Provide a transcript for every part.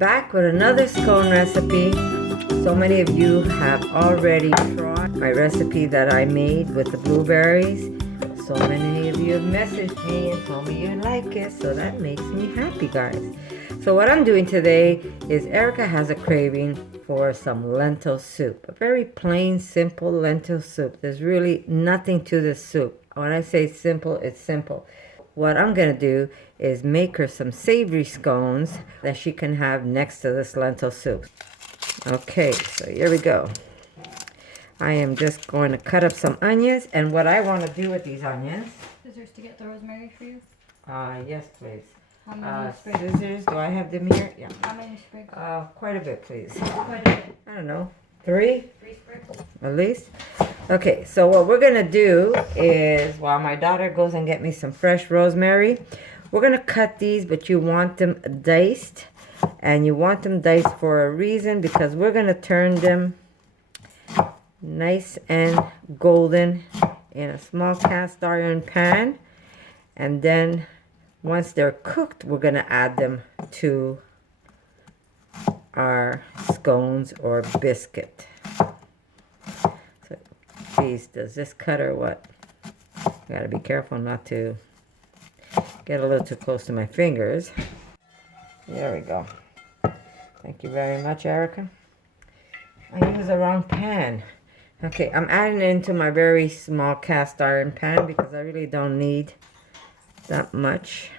back with another scone recipe. So many of you have already tried my recipe that I made with the blueberries. So many of you have messaged me and told me you like it, so that makes me happy, guys. So what I'm doing today is Erica has a craving for some lentil soup. A very plain, simple lentil soup. There's really nothing to this soup. When I say simple, it's simple. What I'm going to do is make her some savory scones that she can have next to this lentil soup. Okay, so here we go. I am just going to cut up some onions, and what I want to do with these onions... Scissors to get the rosemary for you? Yes, please. How many sprigs? Scissors, do I have them here? Yeah. How many sprigs? Quite a bit, please. Quite a bit. I don't know, 3? 3 sprigs? At least. Okay, so what we're going to do is, while my daughter goes and get me some fresh rosemary, we're going to cut these, but you want them diced. And you want them diced for a reason, because we're going to turn them nice and golden in a small cast iron pan. And then once they're cooked, we're going to add them to our scones or biscuit. So, geez, does this cut or what? I gotta be careful not to get a little too close to my fingers. There we go. Thank you very much, Erica. I used the wrong pan. Okay, I'm adding it into my very small cast iron pan because I really don't need that much.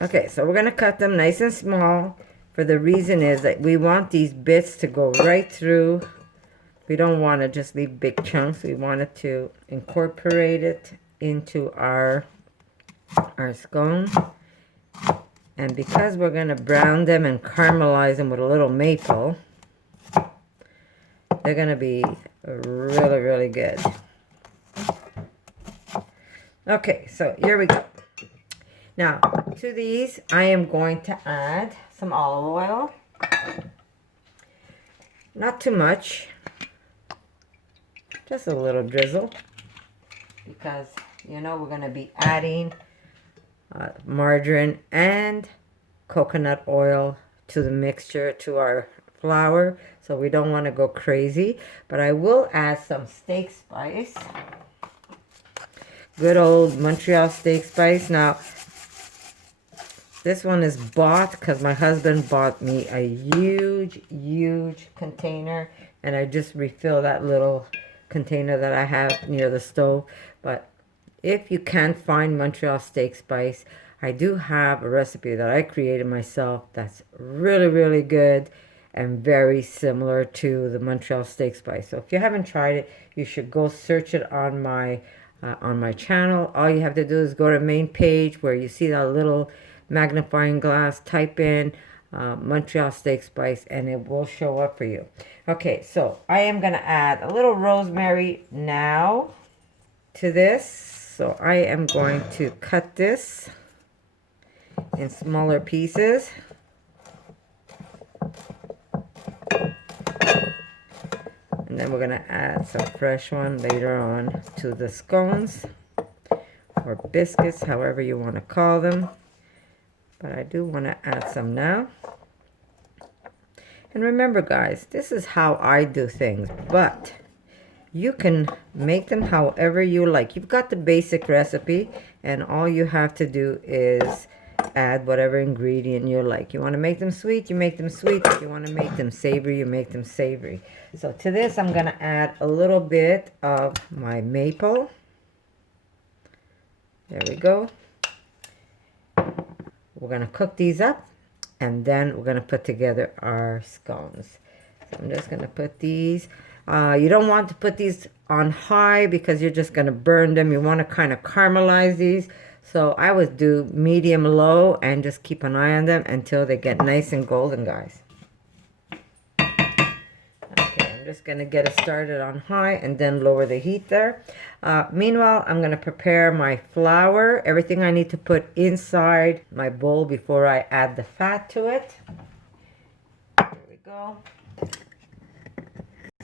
Okay, so we're going to cut them nice and small. For the reason is that we want these bits to go right through. We don't want to just leave big chunks. We want it to incorporate it into our scone. And because we're going to brown them and caramelize them with a little maple, they're going to be really, really good. Okay, so here we go. Now, to these, I am going to add some olive oil. Not too much. Just a little drizzle. Because, you know, we're going to be adding margarine and coconut oil to the mixture, to our flour. So we don't want to go crazy. But I will add some steak spice. Good old Montreal steak spice. Now, this one is bought because my husband bought me a huge container, and I just refill that little container that I have near the stove. But if you can't find Montreal steak spice, I do have a recipe that I created myself that's really good and very similar to the Montreal steak spice. So if you haven't tried it, you should go search it on my channel. All you have to do is go to the main page where you see that little magnifying glass, type in Montreal steak spice, and it will show up for you. Okay, so I am going to add a little rosemary now to this. So I am going to cut this in smaller pieces. And then we're going to add some fresh one later on to the scones or biscuits, however you want to call them. But I do want to add some now. And remember, guys, this is how I do things, but you can make them however you like. You've got the basic recipe, and all you have to do is add whatever ingredient you like. You want to make them sweet, you make them sweet. If you want to make them savory, you make them savory. So to this, I'm going to add a little bit of my maple. There we go. We're going to cook these up, and then we're going to put together our scones. So I'm just going to put these. You don't want to put these on high because you're just going to burn them. You want to kind of caramelize these. So I would do medium low and just keep an eye on them until they get nice and golden, guys. Okay, I'm just going to get it started on high and then lower the heat there. Meanwhile, I'm going to prepare my flour, everything I need to put inside my bowl before I add the fat to it. There we go.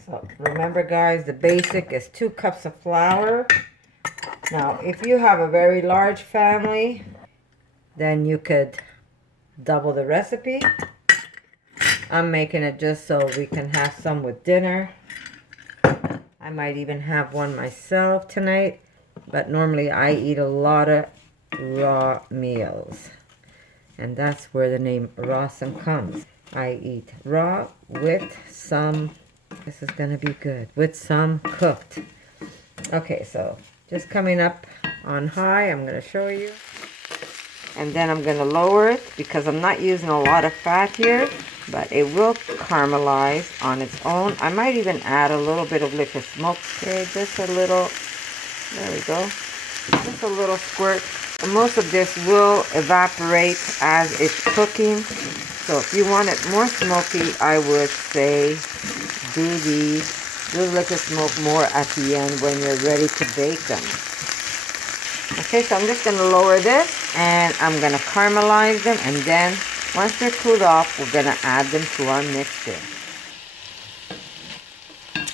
So remember, guys, the basic is 2 cups of flour. Now, if you have a very large family, then you could double the recipe. I'm making it just so we can have some with dinner. I might even have one myself tonight, but normally I eat a lot of raw meals. And that's where the name RAWsome comes. I eat raw with some, this is gonna be good, with some cooked. Okay, so just coming up on high, I'm gonna show you. And then I'm gonna lower it because I'm not using a lot of fat here, but it will caramelize on its own. I might even add a little bit of liquid smoke. Okay, just a little, there we go. Just a little squirt. And most of this will evaporate as it's cooking. So if you want it more smoky, I would say do the liquid smoke more at the end when you're ready to bake them. Okay, so I'm just going to lower this and I'm going to caramelize them, and then once they're cooled off, we're going to add them to our mixture.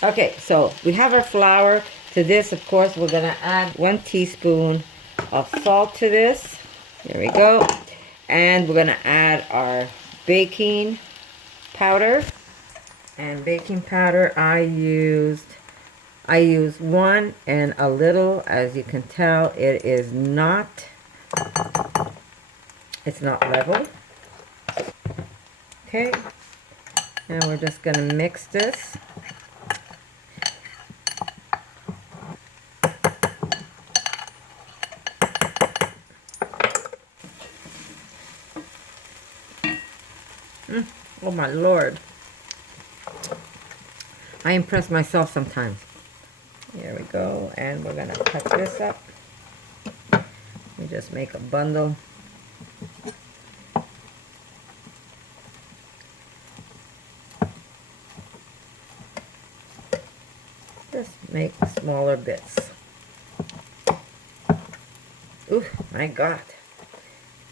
Okay, so we have our flour. To this, of course, we're going to add 1 teaspoon of salt to this. There we go. And we're going to add our baking powder. And baking powder, I use 1 and a little. As you can tell, it's not level. Okay, and we're just going to mix this. Oh my Lord. I impress myself sometimes. Here we go, and we're gonna cut this up. We just make a bundle. Just make smaller bits. Ooh, my God.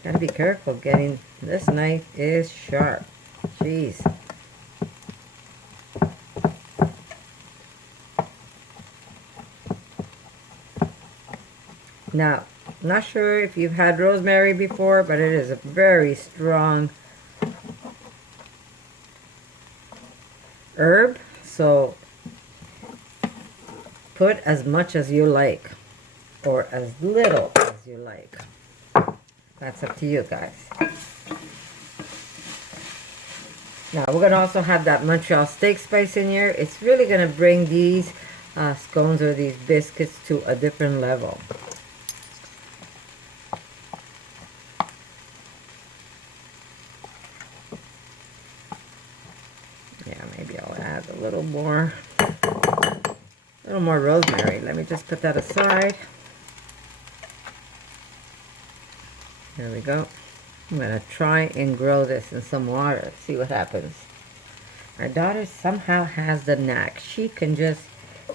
Gotta be careful getting, this knife is sharp. Jeez. Now, I'm not sure if you've had rosemary before, but it is a very strong herb. So put as much as you like, or as little as you like. That's up to you guys. Now we're going to also have that Montreal steak spice in here. It's really going to bring these scones or these biscuits to a different level. Yeah, maybe I'll add a little more rosemary. Let me just put that aside. There we go. I'm going to try and grow this in some water, see what happens. My daughter somehow has the knack. She can just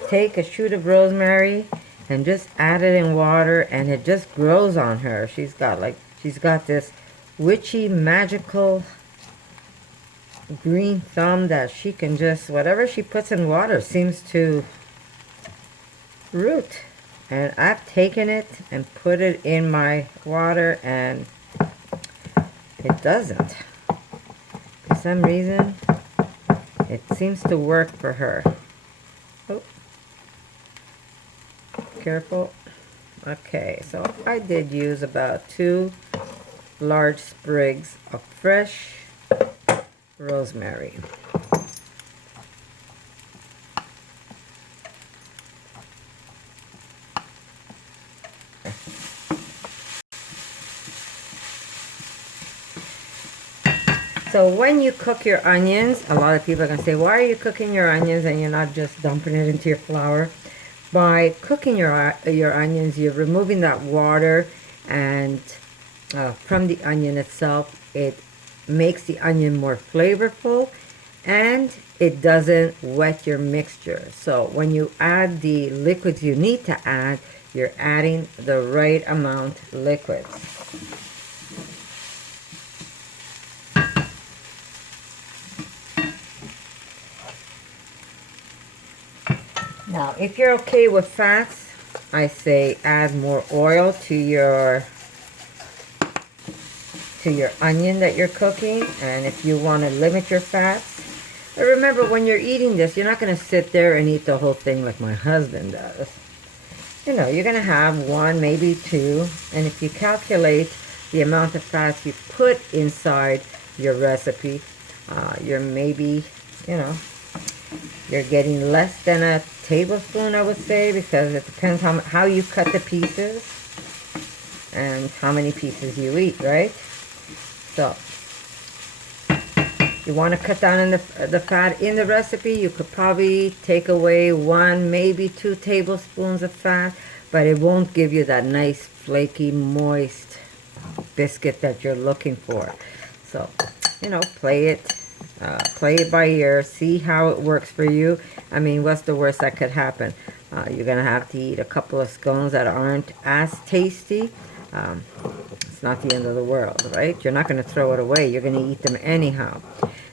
take a shoot of rosemary and just add it in water, and it just grows on her. She's got this witchy, magical green thumb that she can just, whatever she puts in water seems to root. And I've taken it and put it in my water, and it doesn't. For some reason, it seems to work for her. Oh, careful. Okay, so I did use about 2 large sprigs of fresh rosemary. So when you cook your onions, a lot of people are going to say, why are you cooking your onions and you're not just dumping it into your flour? By cooking your onions, you're removing that water and from the onion itself. It makes the onion more flavorful, and it doesn't wet your mixture. So when you add the liquids you need to add, you're adding the right amount of liquids. Now, if you're okay with fats, I say add more oil to your to your onion that you're cooking, and if you want to limit your fats. But remember, when you're eating this, you're not going to sit there and eat the whole thing like my husband does. You know, you're going to have one, maybe two, and if you calculate the amount of fats you put inside your recipe, you're maybe, you know, you're getting less than a tablespoon, I would say, because it depends how you cut the pieces and how many pieces you eat, right? So, you want to cut down on the fat in the recipe, you could probably take away 1, maybe 2 tablespoons of fat, but it won't give you that nice, flaky, moist biscuit that you're looking for. So, you know, play it by ear, see how it works for you. I mean, what's the worst that could happen? You're going to have to eat a couple of scones that aren't as tasty. It's not the end of the world, right? You're not going to throw it away. You're going to eat them anyhow.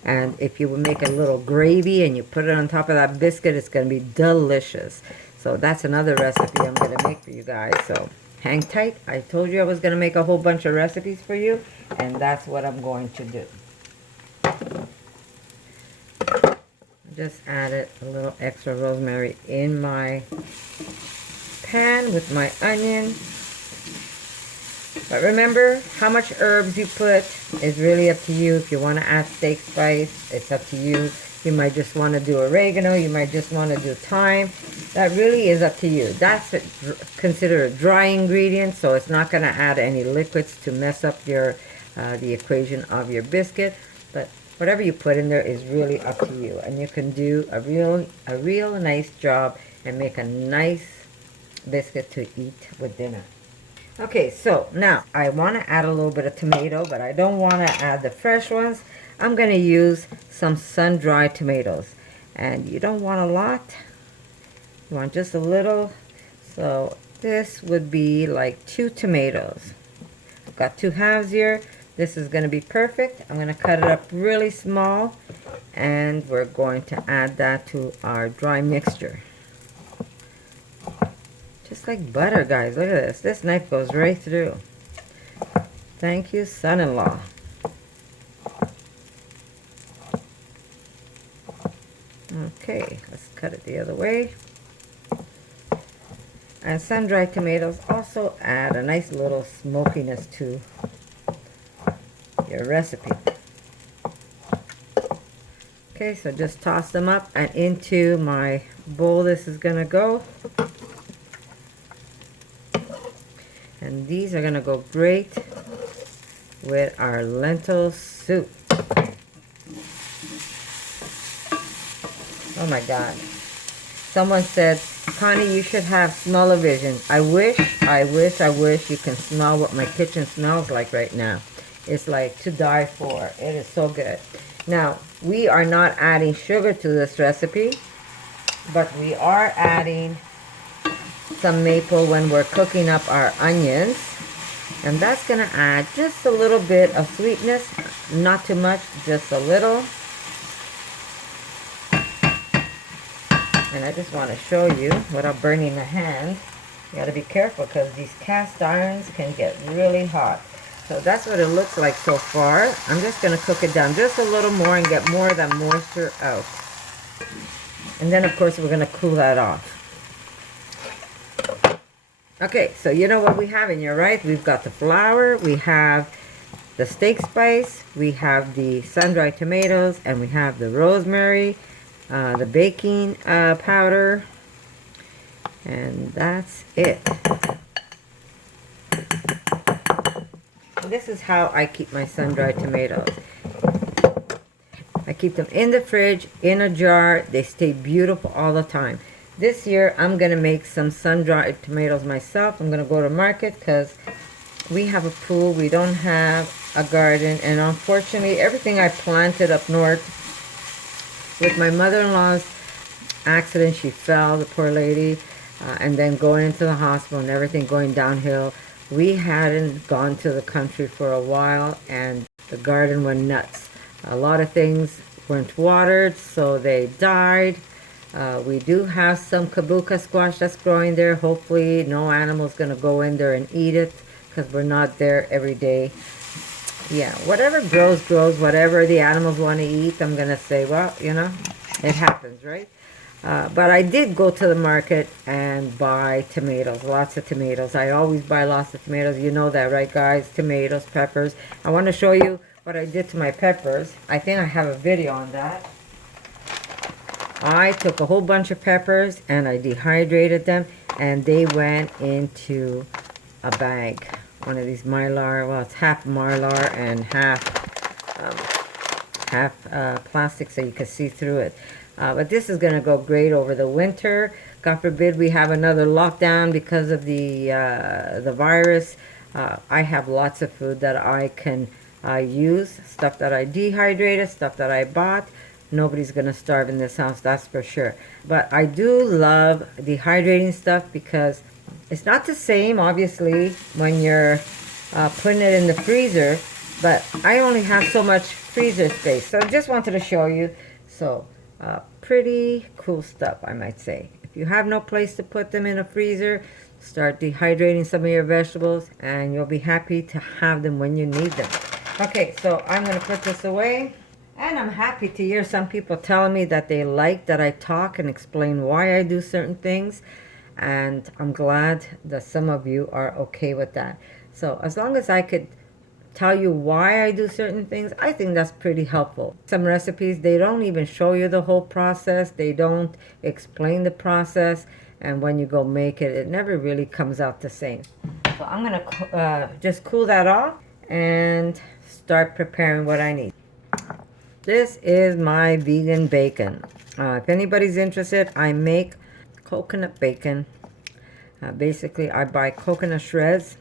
And if you would make a little gravy and you put it on top of that biscuit, it's going to be delicious. So that's another recipe I'm going to make for you guys. So hang tight. I told you I was going to make a whole bunch of recipes for you, and that's what I'm going to do. Just added a little extra rosemary in my pan with my onion. But remember, how much herbs you put is really up to you. If you want to add steak spice, it's up to you. You might just want to do oregano. You might just want to do thyme. That really is up to you. That's considered a dry ingredient, so it's not going to add any liquids to mess up your the equation of your biscuit. But whatever you put in there is really up to you, and you can do a real nice job and make a nice biscuit to eat with dinner. Okay, so now I want to add a little bit of tomato, but I don't want to add the fresh ones. I'm going to use some sun-dried tomatoes, and you don't want a lot. You want just a little. So this would be like 2 tomatoes. I've got 2 halves here. This is going to be perfect. I'm going to cut it up really small, and we're going to add that to our dry mixture. Just like butter, guys. Look at this. This knife goes right through. Thank you, son-in-law. Okay, let's cut it the other way. And sun-dried tomatoes also add a nice little smokiness to your recipe. Okay, so just toss them up, and into my bowl this is going to go. And these are going to go great with our lentil soup. Oh my God. Someone said, Connie, you should have smell-o-vision. I wish you can smell what my kitchen smells like right now. It's like to die for. It is so good. Now, we are not adding sugar to this recipe, but we are adding some maple when we're cooking up our onions, and that's going to add just a little bit of sweetness, not too much, just a little. And I just want to show you without burning the hand. You got to be careful because these cast irons can get really hot. So that's what it looks like so far. I'm just going to cook it down just a little more and get more of that moisture out. And then of course we're going to cool that off. Okay, so you know what we have in here, right? We've got the flour, we have the steak spice, we have the sun-dried tomatoes, and we have the rosemary, the baking powder, and that's it. And this is how I keep my sun-dried tomatoes. I keep them in the fridge, in a jar. They stay beautiful all the time. This year, I'm going to make some sun-dried tomatoes myself. I'm going to go to market because we have a pool. We don't have a garden. And unfortunately, everything I planted up north, with my mother-in-law's accident, she fell, the poor lady, and then going into the hospital and everything going downhill. We hadn't gone to the country for a while, and the garden went nuts. A lot of things weren't watered, so they died. We do have some kabuka squash that's growing there. Hopefully no animal's going to go in there and eat it because we're not there every day. Yeah, whatever grows, grows. Whatever the animals want to eat, I'm going to say, well, you know, it happens, right? But I did go to the market and buy tomatoes, lots of tomatoes. I always buy lots of tomatoes. You know that, right, guys? Tomatoes, peppers. I want to show you what I did to my peppers. I think I have a video on that. I took a whole bunch of peppers and I dehydrated them, and they went into a bag. One of these mylar, well, it's half mylar and half plastic so you can see through it. But this is going to go great over the winter. God forbid we have another lockdown because of the virus. I have lots of food that I can use, stuff that I dehydrated, stuff that I bought. Nobody's going to starve in this house, that's for sure. But I do love dehydrating stuff because it's not the same, obviously, when you're putting it in the freezer. But I only have so much freezer space. So I just wanted to show you. So pretty cool stuff, I might say. If you have no place to put them in a freezer, start dehydrating some of your vegetables and you'll be happy to have them when you need them. Okay, so I'm going to put this away. And I'm happy to hear some people telling me that they like that I talk and explain why I do certain things. And I'm glad that some of you are okay with that. So as long as I could tell you why I do certain things, I think that's pretty helpful. Some recipes, they don't even show you the whole process. They don't explain the process. And when you go make it, it never really comes out the same. So I'm going to just cool that off and start preparing what I need. This is my vegan bacon. If anybody's interested, I make coconut bacon. Basically, I buy coconut shreds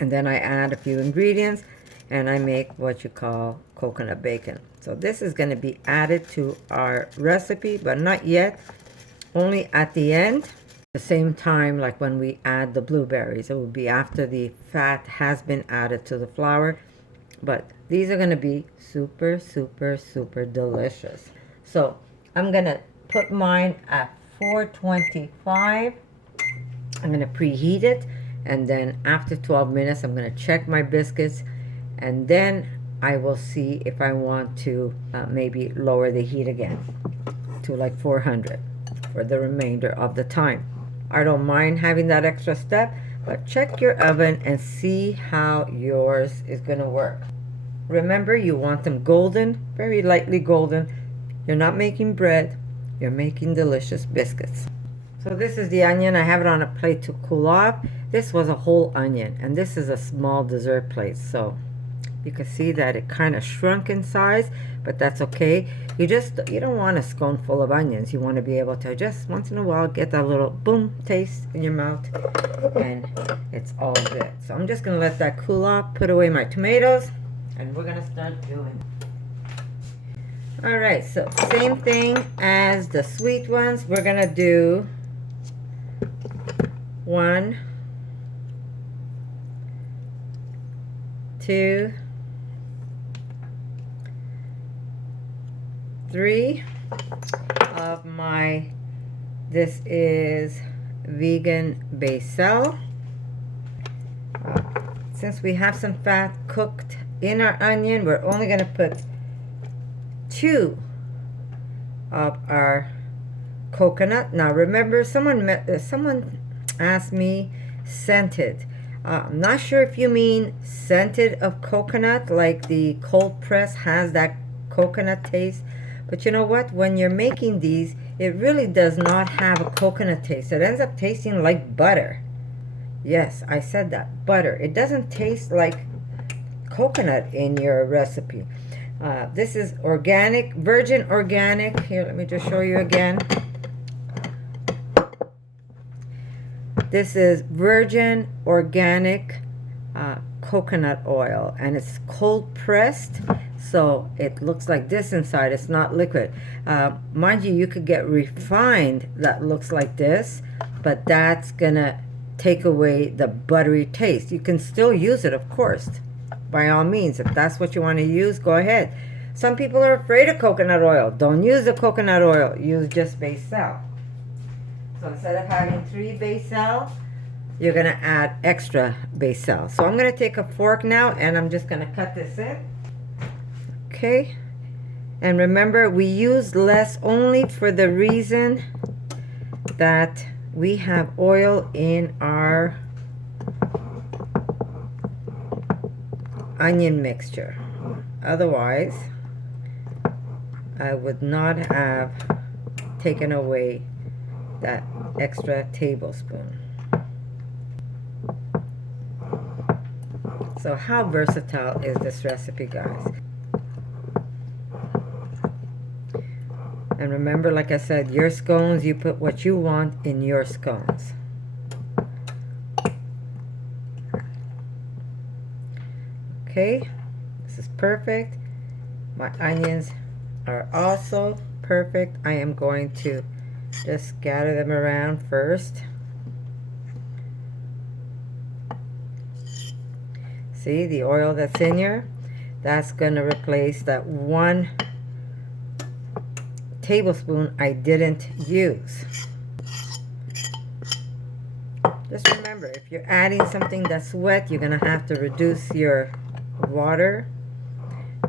and then I add a few ingredients and I make what you call coconut bacon. So this is going to be added to our recipe, but not yet. Only at the end, the same time like when we add the blueberries. It will be after the fat has been added to the flour. But these are going to be super, super, super delicious. So I'm going to put mine at 425. I'm going to preheat it. And then after 12 minutes, I'm going to check my biscuits. And then I will see if I want to maybe lower the heat again to like 400 for the remainder of the time. I don't mind having that extra step. But check your oven and see how yours is going to work. Remember, you want them golden, very lightly golden. You're not making bread, you're making delicious biscuits. So this is the onion. I have it on a plate to cool off. This was a whole onion, and this is a small dessert plate. So you can see that it kind of shrunk in size, but that's okay. You don't want a scone full of onions. You want to be able to just once in a while get that little boom taste in your mouth, and it's all good. So I'm just gonna let that cool off, put away my tomatoes, and we're gonna start doing. All right, so same thing as the sweet ones. We're gonna do 1, 2, 3 of my, this is vegan basil. Since we have some fat cooked in our onion, we're only going to put 2 of our coconut. Now remember, someone asked me scented. I'm not sure if you mean scented of coconut, like the cold press has that coconut taste. But you know what? When you're making these, it really does not have a coconut taste. It ends up tasting like butter. Yes, I said that, butter. It doesn't taste like coconut in your recipe. This is organic, virgin organic. Here, let me just show you again. This is virgin organic coconut oil, and it's cold pressed, so it looks like this inside. It's not liquid. Mind you, you could get refined that looks like this, but that's gonna take away the buttery taste. You can still use it, of course, by all means. If that's what you want to use, go ahead. Some people are afraid of coconut oil. Don't use the coconut oil, use just basil. So instead of having 3 basil, you're gonna add extra basil. So I'm gonna take a fork now and I'm just gonna cut this in. Okay, and remember, we use less only for the reason that we have oil in our onion mixture. Otherwise, I would not have taken away that extra tablespoon. So how versatile is this recipe, guys? And remember, like I said, your scones, you put what you want in your scones. Okay, this is perfect. My onions are also perfect. I am going to just scatter them around first. See the oil that's in here? That's going to replace that 1 tablespoon I didn't use. Just remember, if you're adding something that's wet, you're going to have to reduce your water,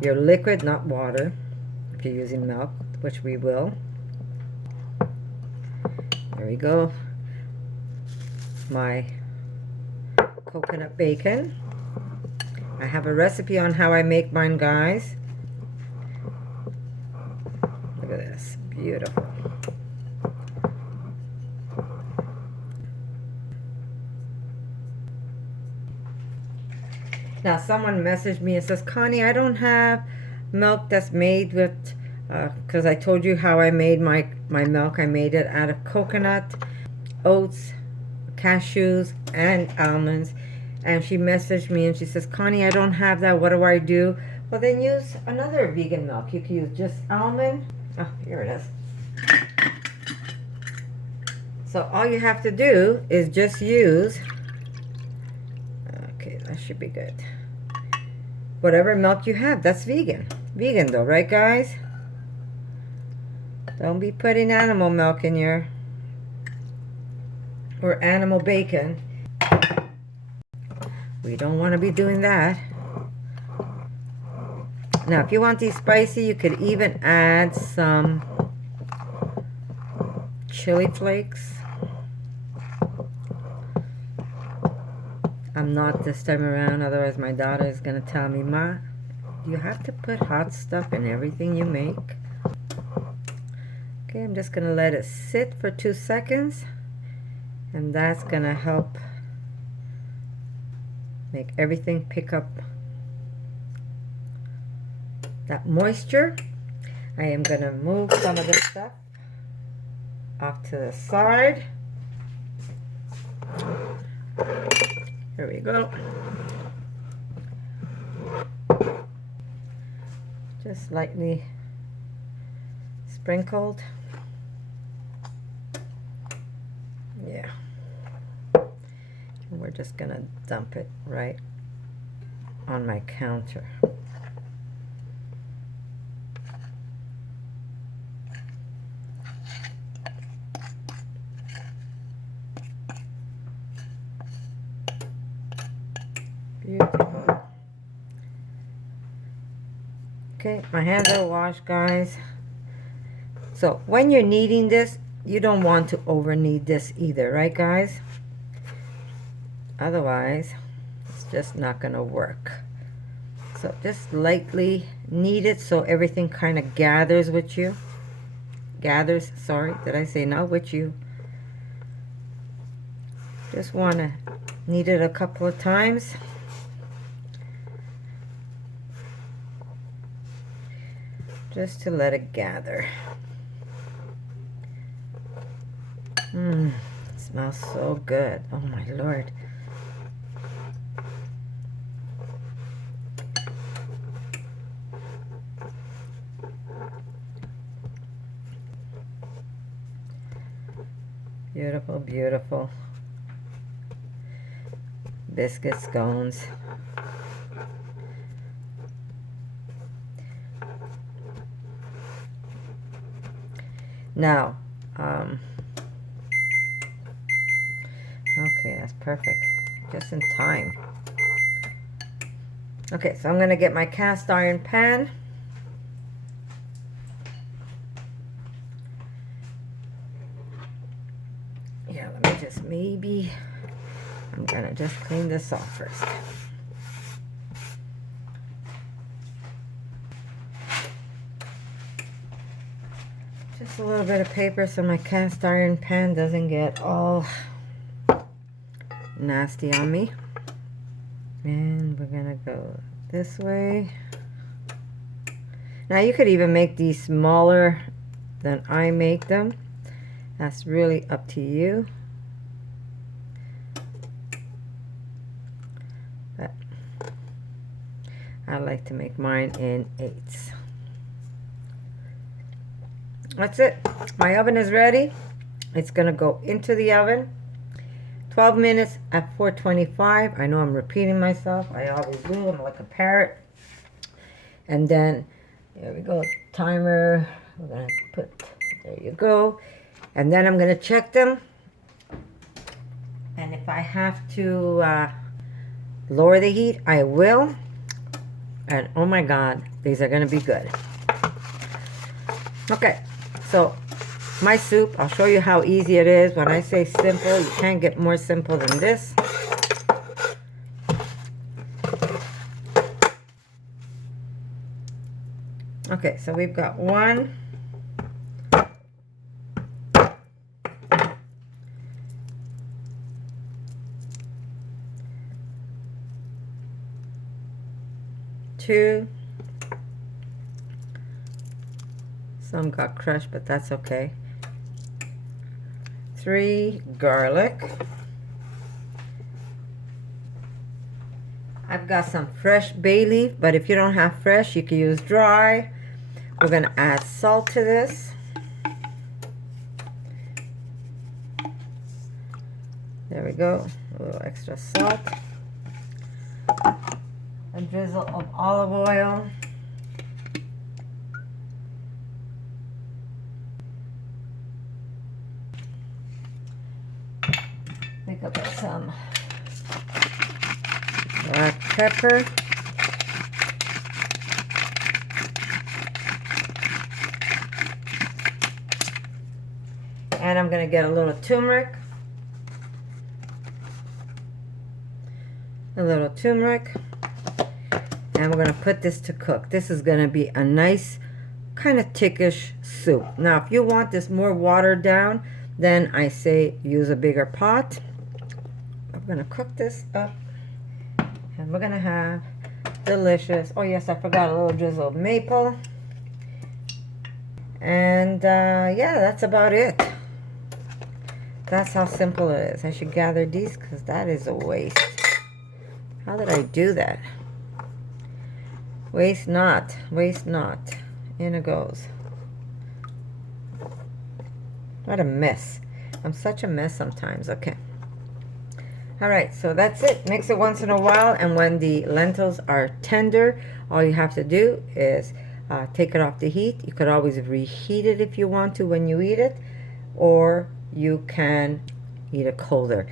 your liquid, not water, if you're using milk, which we will. There we go. My coconut bacon. I have a recipe on how I make mine, guys. Look at this, beautiful. Now someone messaged me and says, Connie, I don't have milk that's made with, because I told you how I made my milk. I made it out of coconut, oats, cashews, and almonds. And she messaged me and she says, Connie, I don't have that. What do I do? Well, then use another vegan milk. You can use just almond. Oh, here it is. So all you have to do is just use, okay, that should be good, whatever milk you have. That's vegan. Vegan though, right guys? Don't be putting animal milk in your, or animal bacon. We don't want to be doing that. Now if you want these spicy, you could even add some chili flakes. I'm not this time around, otherwise my daughter is going to tell me, Ma, you have to put hot stuff in everything you make. Okay, I'm just going to let it sit for 2 seconds, and that's going to help make everything pick up that moisture. I am going to move some of this stuff off to the side. Here we go. Just lightly sprinkled. Yeah. And we're just gonna dump it right on my counter. Beautiful. Okay, my hands are washed, guys. So when you're kneading this, you don't want to over knead this either, right guys? Otherwise, it's just not gonna work. So just lightly knead it so everything kind of gathers with you. Gathers, sorry, did I say not with you? Just wanna knead it a couple of times. Just to let it gather. It smells so good. Oh my Lord. Beautiful, beautiful. Biscuit scones. Now, Okay, that's perfect. Just in time. Okay, so I'm gonna get my cast iron pan. Yeah, let me just I'm gonna just clean this off first. Just a little bit of paper so my cast iron pan doesn't get all nasty on me. And we're gonna go this way. Now you could even make these smaller than I make them. That's really up to you. But I like to make mine in 8s. That's it. My oven is ready. It's gonna go into the oven. 12 minutes at 425. I know I'm repeating myself. I always do. I'm like a parrot. And then, there we go. Timer. We're gonna put, there you go. And then I'm gonna check them. And if I have to lower the heat, I will. And oh my God, these are gonna be good. Okay. So, my soup, I'll show you how easy it is. When I say simple, you can't get more simple than this. Okay, so we've got 1, 2. Some got crushed, but that's okay. 3 garlic. I've got some fresh bay leaf, but if you don't have fresh, you can use dry. We're gonna add salt to this. There we go, a little extra salt. A drizzle of olive oil. Pick up some black pepper. And I'm going to get a little turmeric. A little turmeric. And we're going to put this to cook. This is going to be a nice kind of thickish soup. Now, if you want this more watered down, then I say use a bigger pot. I'm going to cook this up. And we're going to have delicious, oh yes, I forgot a little drizzle of maple. And yeah, that's about it. That's how simple it is. I should gather these because that is a waste. How did I do that? Waste not, waste not. In it goes. What a mess. I'm such a mess sometimes. Okay. All right, so that's it. Mix it once in a while, and when the lentils are tender, all you have to do is take it off the heat. You could always reheat it if you want to when you eat it, or you can eat it colder.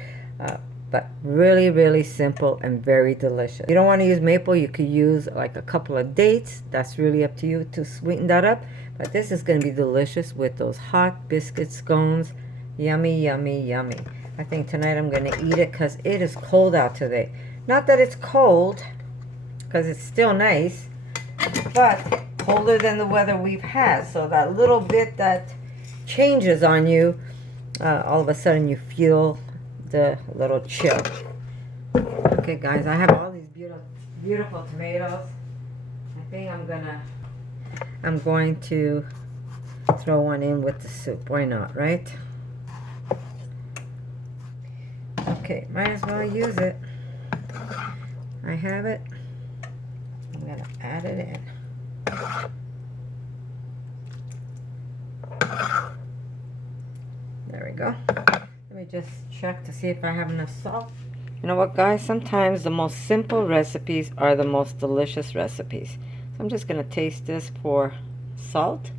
But really, really simple and very delicious. If you don't want to use maple, you could use like a couple of dates. That's really up to you to sweeten that up. But this is going to be delicious with those hot biscuit scones. Yummy, yummy, yummy. I think tonight I'm going to eat it because it is cold out today. Not that it's cold, because it's still nice, but colder than the weather we've had. So that little bit that changes on you, all of a sudden you feel the little chill. Okay guys, I have all these beautiful tomatoes. I think I'm going to throw one in with the soup. Why not, right? Okay, might as well use it. I have it. I'm gonna add it in. There we go. Let me just check to see if I have enough salt. You know what, guys? Sometimes the most simple recipes are the most delicious recipes. So I'm just gonna taste this for salt.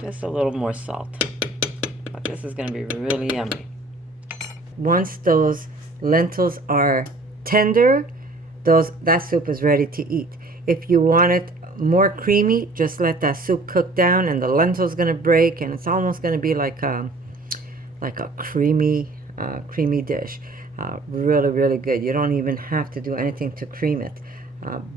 Just a little more salt. But this is going to be really yummy. Once those lentils are tender, that soup is ready to eat. If you want it more creamy, just let that soup cook down, and the lentil's going to break, and it's almost going to be like a creamy dish. Really, really good. You don't even have to do anything to cream it.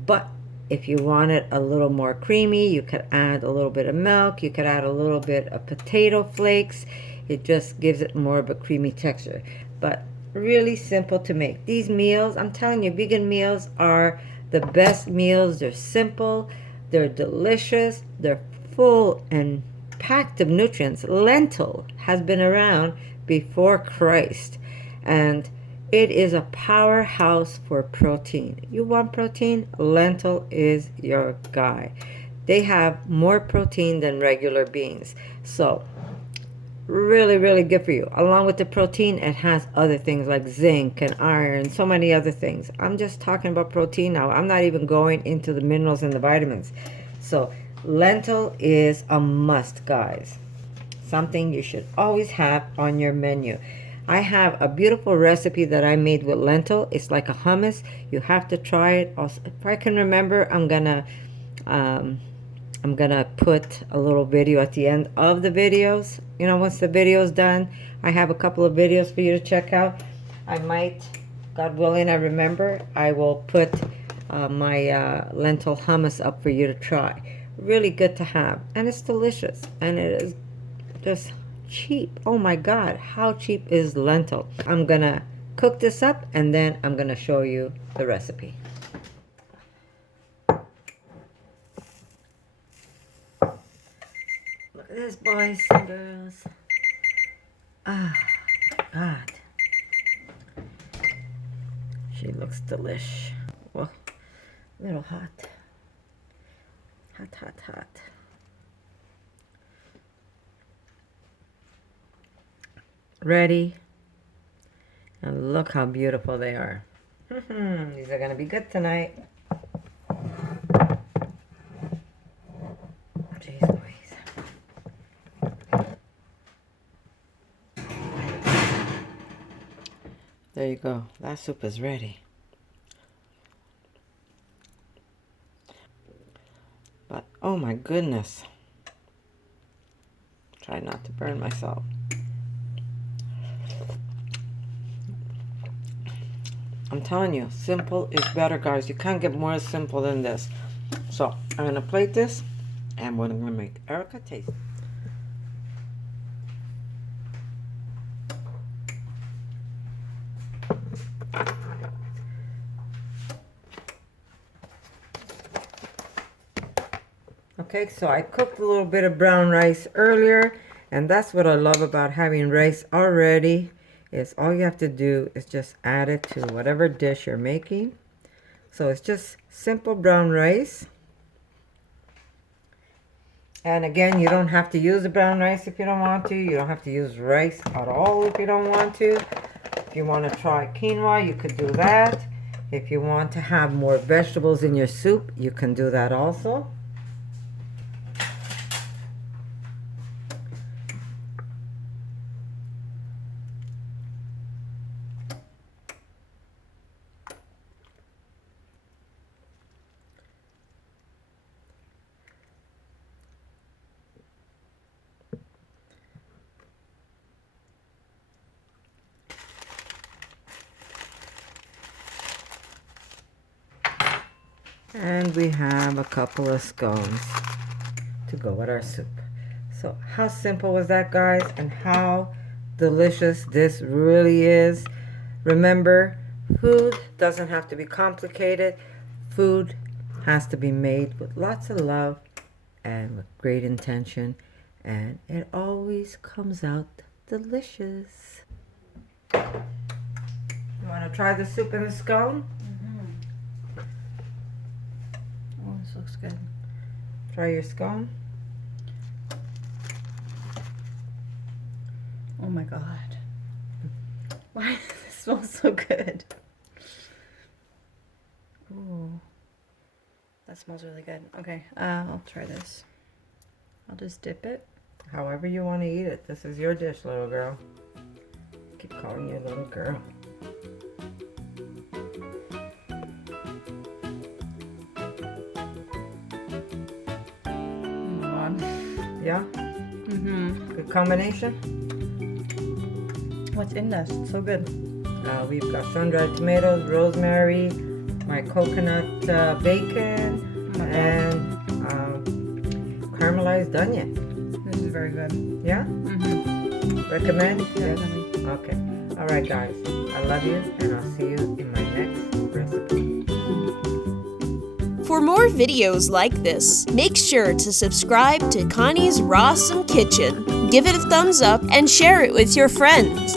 But if you want it a little more creamy, you could add a little bit of milk. You could add a little bit of potato flakes. It just gives it more of a creamy texture. But really simple to make. These meals, I'm telling you, vegan meals are the best meals. They're simple. They're delicious. They're full and packed of nutrients. Lentil has been around before Christ, and it is a powerhouse for protein. You want protein? Lentil is your guy. They have more protein than regular beans. So really, really good for you. Along with the protein, it has other things like zinc and iron, so many other things. I'm just talking about protein now. I'm not even going into the minerals and the vitamins. So lentil is a must, guys. Something you should always have on your menu. I have a beautiful recipe that I made with lentil. It's like a hummus. You have to try it. Also, if I can remember, I'm gonna put a little video at the end of the videos. You know, once the video's done, I have a couple of videos for you to check out. I might, God willing, I remember, I will put my lentil hummus up for you to try. Really good to have, and it's delicious, and it is just cheap. Oh my God, how cheap is lentil? I'm gonna cook this up, and then I'm gonna show you the recipe. Look at this, boys and girls. Ah, God. She looks delish. Well, a little hot. Hot, hot, hot. Ready? And look how beautiful they are. These are going to be good tonight. Jeez Louise. There you go. That soup is ready. But, oh my goodness. Try not to burn myself. I'm telling you, simple is better, guys. You can't get more simple than this. So, I'm going to plate this, and we're going to make Erica taste. Okay, so I cooked a little bit of brown rice earlier, and that's what I love about having rice already. Is all you have to do is just add it to whatever dish you're making. So it's just simple brown rice. And again, you don't have to use the brown rice if you don't want to. You don't have to use rice at all if you don't want to. If you want to try quinoa, you could do that. If you want to have more vegetables in your soup, you can do that also. And we have a couple of scones to go with our soup. So how simple was that, guys? And how delicious this really is. Remember, food doesn't have to be complicated. Food has to be made with lots of love and with great intention. And it always comes out delicious. You want to try the soup and the scone? Oh, this looks good. Try your scone. Oh my God. Why does it smell so good? Ooh. That smells really good. Okay, I'll try this. I'll just dip it. However you want to eat it. This is your dish, little girl. Keep calling you little girl. Yeah? Mm-hmm. Good combination? What's in this? So good. We've got sun-dried tomatoes, rosemary, my coconut bacon, and caramelized onion. This is very good. Yeah? Mm-hmm. Recommend? Yeah. Okay. All right, guys. I love you, and I'll see you in my next recipe. For more videos like this, make sure to subscribe to Connie's RAWsome Kitchen, give it a thumbs up, and share it with your friends.